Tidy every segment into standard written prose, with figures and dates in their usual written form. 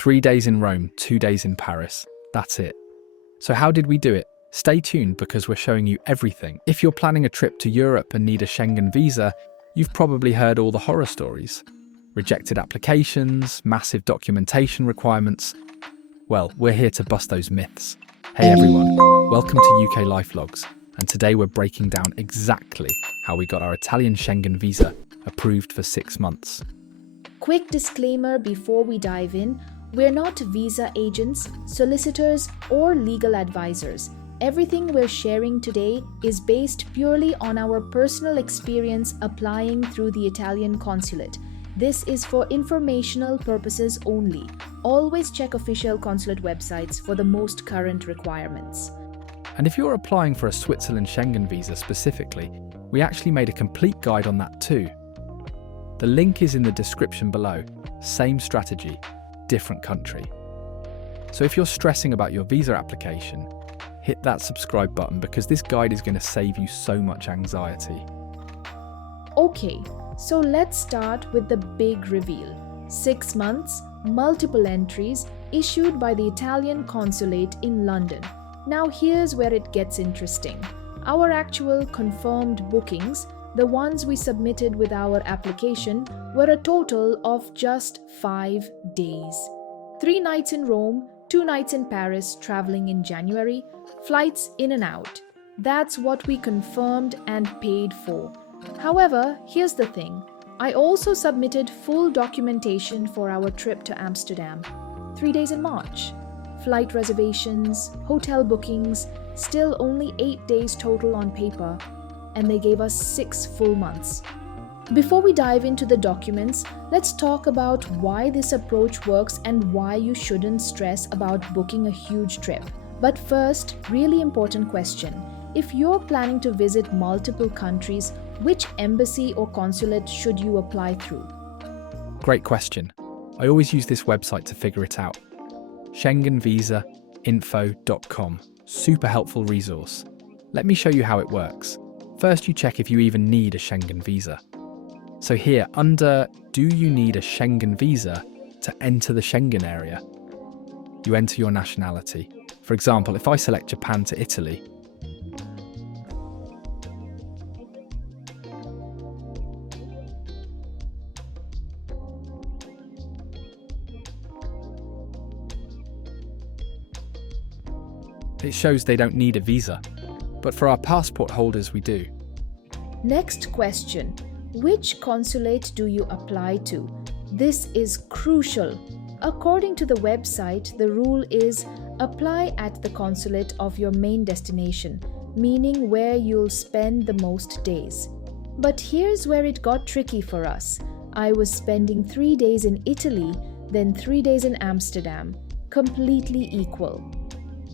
3 days in Rome, 2 days in Paris. That's it. So how did we do it? Stay tuned because we're showing you everything. If you're planning a trip to Europe and need a Schengen visa, you've probably heard all the horror stories. Rejected applications, massive documentation requirements. Well, we're here to bust those myths. Hey everyone, welcome to UK Life Logs, and today we're breaking down exactly how we got our Italian Schengen visa approved for 6 months. Quick disclaimer before we dive in, we're not visa agents, solicitors, or legal advisors. Everything we're sharing today is based purely on our personal experience applying through the Italian consulate. This is for informational purposes only. Always check official consulate websites for the most current requirements. And if you're applying for a Switzerland Schengen visa specifically, we actually made a complete guide on that too. The link is in the description below. Same strategy, different country. So if you're stressing about your visa application, hit that subscribe button because this guide is going to save you so much anxiety. Okay, so let's start with the big reveal. 6 months, multiple entries, issued by the Italian consulate in London. Now here's where it gets interesting. Our actual confirmed bookings, the ones we submitted with our application, were a total of just 5 days. 3 nights in Rome, 2 nights in Paris, traveling in January, flights in and out. That's what we confirmed and paid for. However, here's the thing. I also submitted full documentation for our trip to Amsterdam. 3 days in March. Flight reservations, hotel bookings, still only 8 days total on paper, and they gave us 6 full months. Before we dive into the documents, let's talk about why this approach works and why you shouldn't stress about booking a huge trip. But first, really important question. If you're planning to visit multiple countries, which embassy or consulate should you apply through? Great question. I always use this website to figure it out. SchengenVisaInfo.com. Super helpful resource. Let me show you how it works. First, you check if you even need a Schengen visa. So here, under Do you need a Schengen visa to enter the Schengen area? You enter your nationality. For example, if I select Japan to Italy, it shows they don't need a visa. But for our passport holders, we do. Next question. Which consulate do you apply to? This is crucial. According to the website, the rule is apply at the consulate of your main destination, meaning where you'll spend the most days. But here's where it got tricky for us. I was spending 3 days in Italy, then 3 days in Amsterdam, completely equal.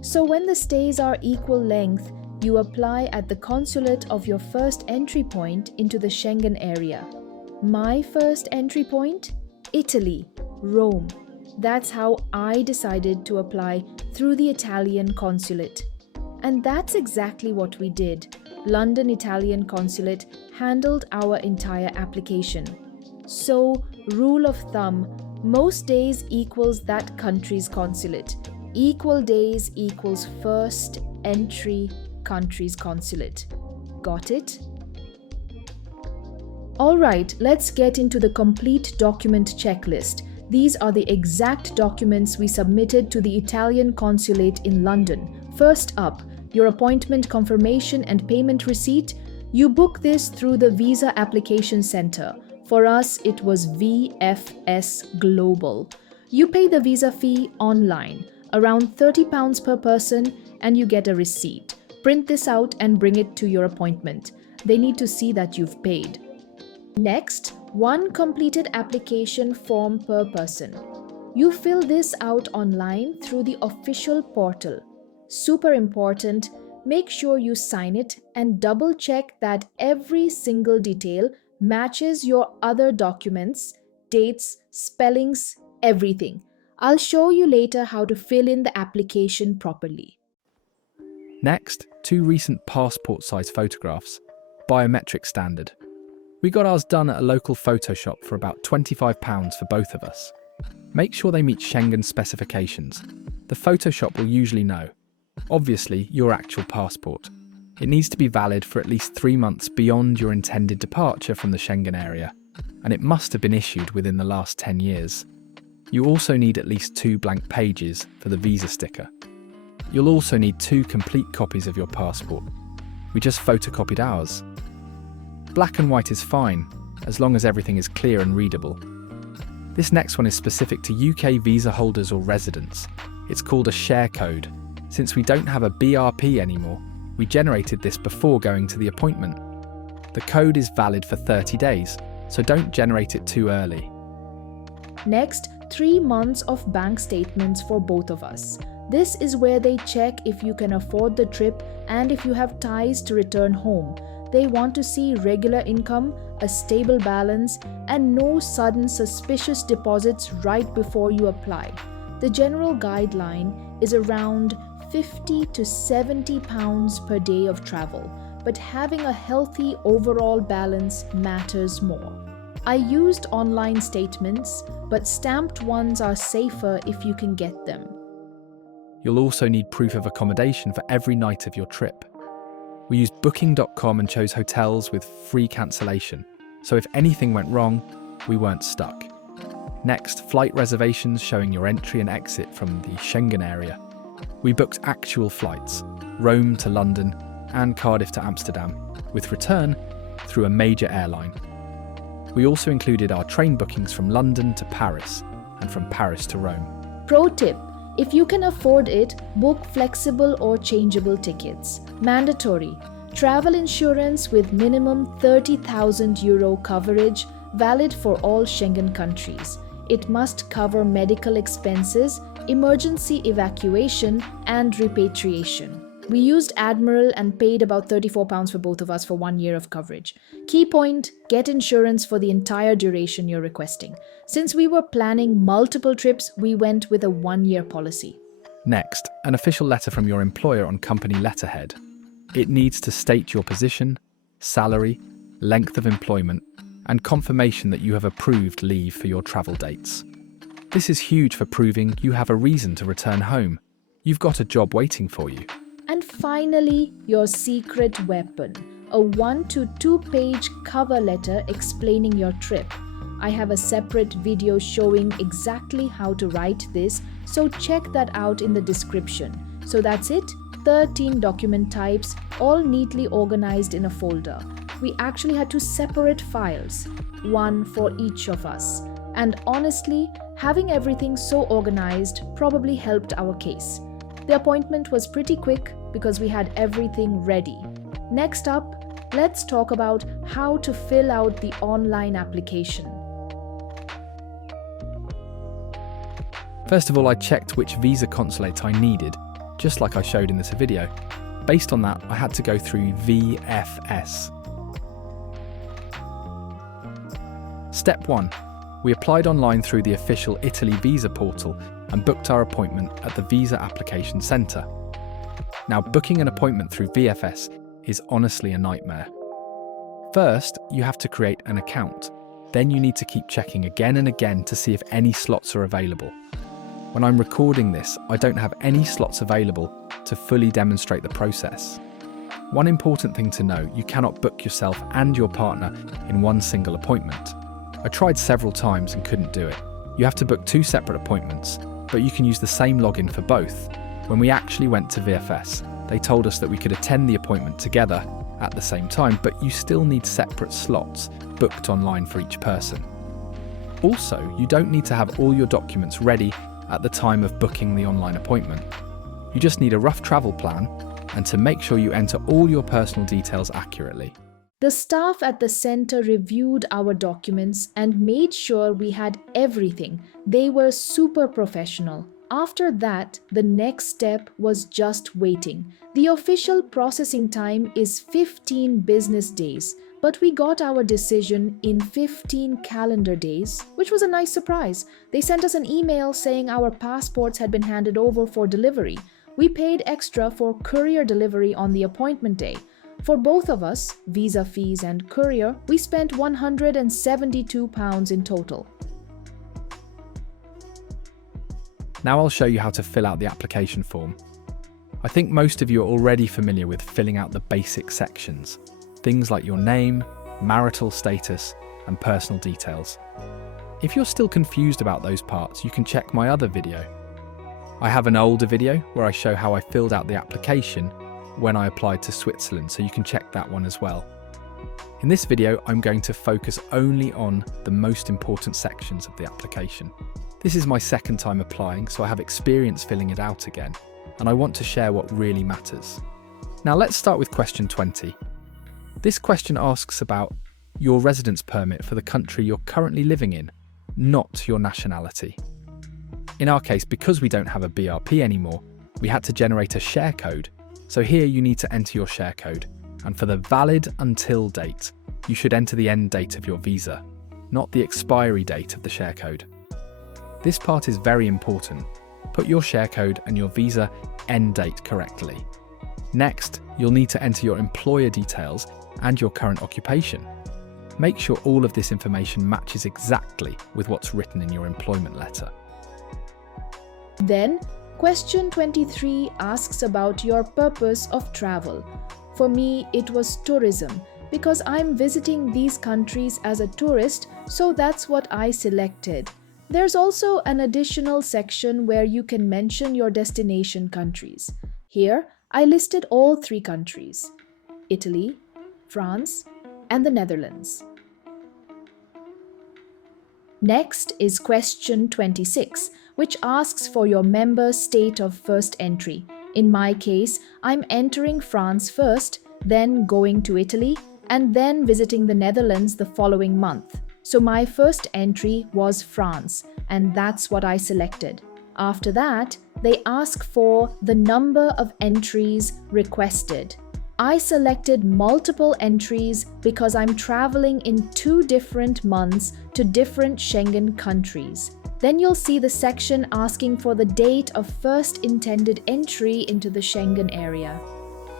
So when the stays are equal length, you apply at the consulate of your first entry point into the Schengen area. My first entry point? Italy, Rome. That's how I decided to apply through the Italian consulate. And that's exactly what we did. London Italian consulate handled our entire application. So, rule of thumb, most days equals that country's consulate. Equal days equals first entry country's consulate. Got it? Alright, let's get into the complete document checklist. These are the exact documents we submitted to the Italian consulate in London. First up, your appointment confirmation and payment receipt. You book this through the Visa Application Center. For us, it was VFS Global. You pay the visa fee online, around £30 per person, and you get a receipt. Print this out and bring it to your appointment. They need to see that you've paid. Next, 1 completed application form per person. You fill this out online through the official portal. Super important, make sure you sign it and double check that every single detail matches your other documents, dates, spellings, everything. I'll show you later how to fill in the application properly. Next, 2 recent passport-size photographs, biometric standard. We got ours done at a local photo shop for about £25 for both of us. Make sure they meet Schengen specifications. The Photoshop will usually know. Obviously, your actual passport. It needs to be valid for at least 3 months beyond your intended departure from the Schengen area, and it must have been issued within the last 10 years. You also need at least 2 blank pages for the visa sticker. You'll also need 2 complete copies of your passport. We just photocopied ours. Black and white is fine, as long as everything is clear and readable. This next one is specific to UK visa holders or residents. It's called a share code. Since we don't have a BRP anymore, we generated this before going to the appointment. The code is valid for 30 days, so don't generate it too early. Next, 3 months of bank statements for both of us. This is where they check if you can afford the trip and if you have ties to return home. They want to see regular income, a stable balance, and no sudden suspicious deposits right before you apply. The general guideline is around £50 to £70 per day of travel, but having a healthy overall balance matters more. I used online statements, but stamped ones are safer if you can get them. You'll also need proof of accommodation for every night of your trip. We used booking.com and chose hotels with free cancellation, so if anything went wrong, we weren't stuck. Next, flight reservations showing your entry and exit from the Schengen area. We booked actual flights, Rome to London and Cardiff to Amsterdam, with return through a major airline. We also included our train bookings from London to Paris and from Paris to Rome. Pro tip: if you can afford it, book flexible or changeable tickets. Mandatory: travel insurance with minimum €30,000 coverage, valid for all Schengen countries. It must cover medical expenses, emergency evacuation, and repatriation. We used Admiral and paid about £34 for both of us for 1 year of coverage. Key point: get insurance for the entire duration you're requesting. Since we were planning multiple trips, we went with a 1-year policy. Next, an official letter from your employer on company letterhead. It needs to state your position, salary, length of employment, and confirmation that you have approved leave for your travel dates. This is huge for proving you have a reason to return home. You've got a job waiting for you. And finally, your secret weapon: a 1 to 2 page cover letter explaining your trip. I have a separate video showing exactly how to write this, so check that out in the description. So that's it, 13 document types, all neatly organized in a folder. We actually had 2 separate files, one for each of us. And honestly, having everything so organized probably helped our case. The appointment was pretty quick because we had everything ready. Next up, let's talk about how to fill out the online application. First of all, I checked which visa consulate I needed, just like I showed in this video. Based on that, I had to go through VFS. Step 1. We applied online through the official Italy visa portal and booked our appointment at the Visa Application Centre. Now, booking an appointment through VFS is honestly a nightmare. First, you have to create an account. Then you need to keep checking again and again to see if any slots are available. When I'm recording this, I don't have any slots available to fully demonstrate the process. One important thing to know: you cannot book yourself and your partner in one single appointment. I tried several times and couldn't do it. You have to book 2 separate appointments, but you can use the same login for both. When we actually went to VFS, they told us that we could attend the appointment together at the same time, but you still need separate slots booked online for each person. Also, you don't need to have all your documents ready at the time of booking the online appointment. You just need a rough travel plan and to make sure you enter all your personal details accurately. The staff at the center reviewed our documents and made sure we had everything. They were super professional. After that, the next step was just waiting. The official processing time is 15 business days, but we got our decision in 15 calendar days, which was a nice surprise. They sent us an email saying our passports had been handed over for delivery. We paid extra for courier delivery on the appointment day. For both of us, visa fees and courier, we spent £172 in total. Now I'll show you how to fill out the application form. I think most of you are already familiar with filling out the basic sections, things like your name, marital status, and personal details. If you're still confused about those parts, you can check my other video. I have an older video where I show how I filled out the application when I applied to Switzerland, so you can check that one as well. In this video, I'm going to focus only on the most important sections of the application. This is my second time applying, so I have experience filling it out again, and I want to share what really matters. Now let's start with question 20. This question asks about your residence permit for the country you're currently living in, not your nationality. In our case, because we don't have a BRP anymore, we had to generate a share code. So here you need to enter your share code. And for the valid until date, you should enter the end date of your visa, not the expiry date of the share code. This part is very important. Put your share code and your visa end date correctly. Next, you'll need to enter your employer details and your current occupation. Make sure all of this information matches exactly with what's written in your employment letter. Then, question 23 asks about your purpose of travel. For me, it was tourism, because I'm visiting these countries as a tourist, so that's what I selected. There's also an additional section where you can mention your destination countries. Here, I listed all 3 countries: Italy, France, and the Netherlands. Next is question 26, which asks for your member state of first entry. In my case, I'm entering France first, then going to Italy, and then visiting the Netherlands the following month. So my first entry was France, and that's what I selected. After that, they ask for the number of entries requested. I selected multiple entries because I'm traveling in 2 different months to different Schengen countries. Then you'll see the section asking for the date of first intended entry into the Schengen area.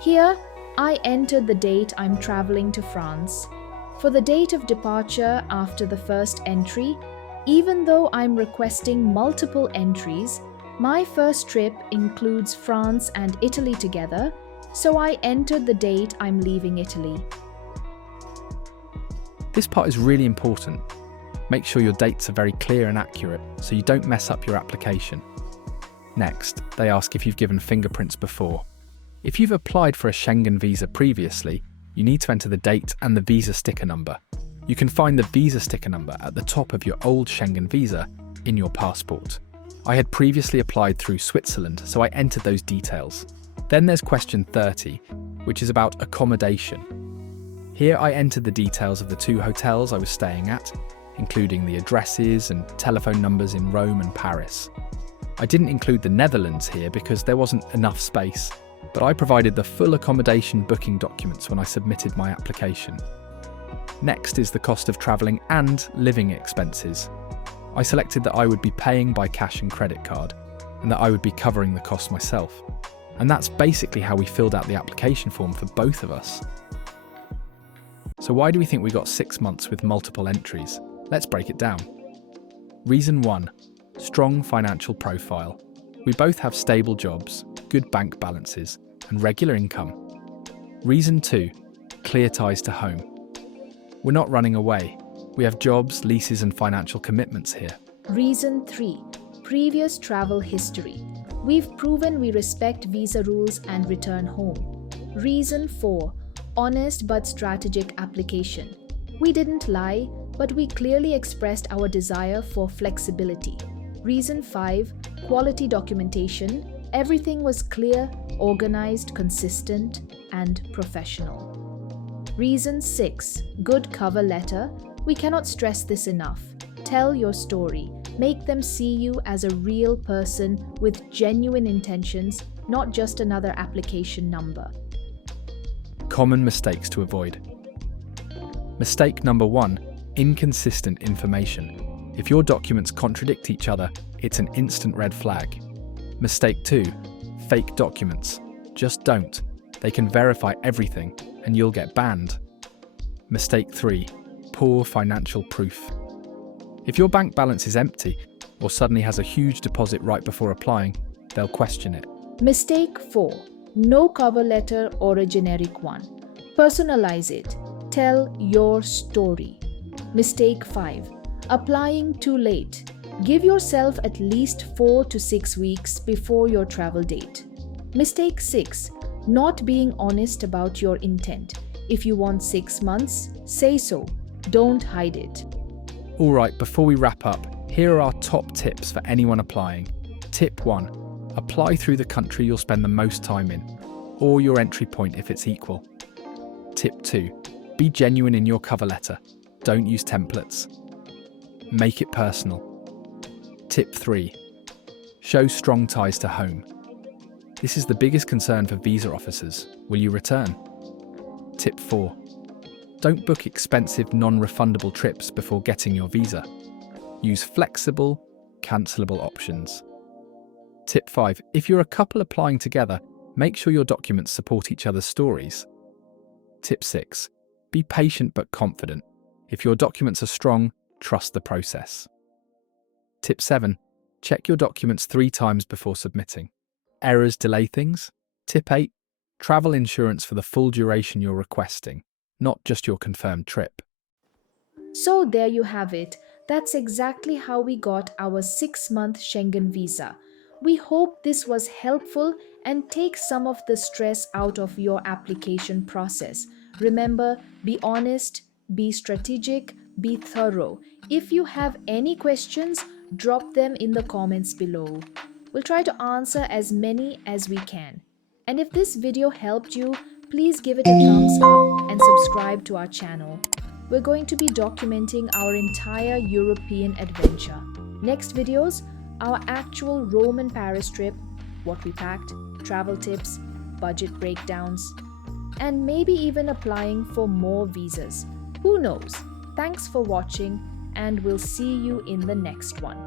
Here, I entered the date I'm traveling to France. For the date of departure after the first entry, even though I'm requesting multiple entries, my first trip includes France and Italy together, so I entered the date I'm leaving Italy. This part is really important. Make sure your dates are very clear and accurate so you don't mess up your application. Next, they ask if you've given fingerprints before. If you've applied for a Schengen visa previously, you need to enter the date and the visa sticker number. You can find the visa sticker number at the top of your old Schengen visa in your passport. I had previously applied through Switzerland, so I entered those details. Then there's question 30, which is about accommodation. Here I entered the details of the 2 hotels I was staying at, including the addresses and telephone numbers in Rome and Paris. I didn't include the Netherlands here because there wasn't enough space, but I provided the full accommodation booking documents when I submitted my application. Next is the cost of travelling and living expenses. I selected that I would be paying by cash and credit card, and that I would be covering the cost myself. And that's basically how we filled out the application form for both of us. So why do we think we got 6 months with multiple entries? Let's break it down. Reason 1, strong financial profile. We both have stable jobs, good bank balances, and regular income. Reason 2, clear ties to home. We're not running away. We have jobs, leases, and financial commitments here. Reason 3, previous travel history. We've proven we respect visa rules and return home. Reason 4, honest but strategic application. We didn't lie, but we clearly expressed our desire for flexibility. Reason 5, quality documentation. Everything was clear, organized, consistent, and professional. Reason 6, good cover letter. We cannot stress this enough. Tell your story. Make them see you as a real person with genuine intentions, not just another application number. Common mistakes to avoid. Mistake number 1, inconsistent information. If your documents contradict each other, it's an instant red flag. Mistake 2, fake documents. Just don't. They can verify everything and you'll get banned. Mistake 3, poor financial proof. If your bank balance is empty, or suddenly has a huge deposit right before applying, they'll question it. Mistake 4. No cover letter or a generic one. Personalize it. Tell your story. Mistake 5. Applying too late. Give yourself at least 4 to 6 weeks before your travel date. Mistake 6. Not being honest about your intent. If you want 6 months, say so. Don't hide it. Alright, before we wrap up, here are our top tips for anyone applying. Tip 1. Apply through the country you'll spend the most time in, or your entry point if it's equal. Tip 2. Be genuine in your cover letter. Don't use templates. Make it personal. Tip 3. Show strong ties to home. This is the biggest concern for visa officers. Will you return? Tip 4. Don't book expensive, non-refundable trips before getting your visa. Use flexible, cancelable options. Tip 5. If you're a couple applying together, make sure your documents support each other's stories. Tip 6. Be patient but confident. If your documents are strong, trust the process. Tip 7. Check your documents 3 times before submitting. Errors delay things. Tip 8. Travel insurance for the full duration you're requesting, not just your confirmed trip. So there you have it. That's exactly how we got our 6-month Schengen visa. We hope this was helpful and takes some of the stress out of your application process. Remember, be honest, be strategic, be thorough. If you have any questions, drop them in the comments below. We'll try to answer as many as we can. And if this video helped you, please give it a thumbs up and subscribe to our channel. We're going to be documenting our entire European adventure. Next videos, our actual Rome and Paris trip, what we packed, travel tips, budget breakdowns, and maybe even applying for more visas. Who knows? Thanks for watching, and we'll see you in the next one.